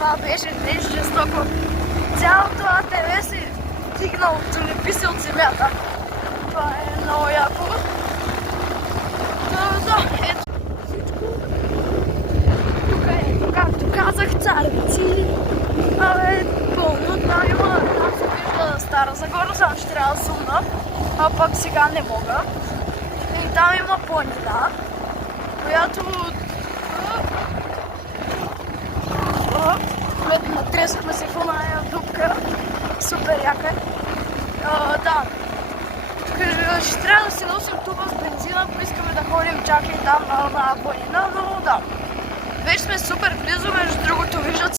Това беше нещо жестоко. Цялото АТВ си стигнал целеписи от земята. Това е много яко. Ето всичко. Тук е, както казах, Царевици. Пълно. Там има, там се вижда Стара Загора, само ще трябва да зумна. А пък сега не мога. И там има планина, която натресахме се в оная дупка. Супер яка. Да. Ще трябва да си носим туба с бензина, ако искаме да ходим чак и там на планина, но да. Вече сме супер близо, между другото виждат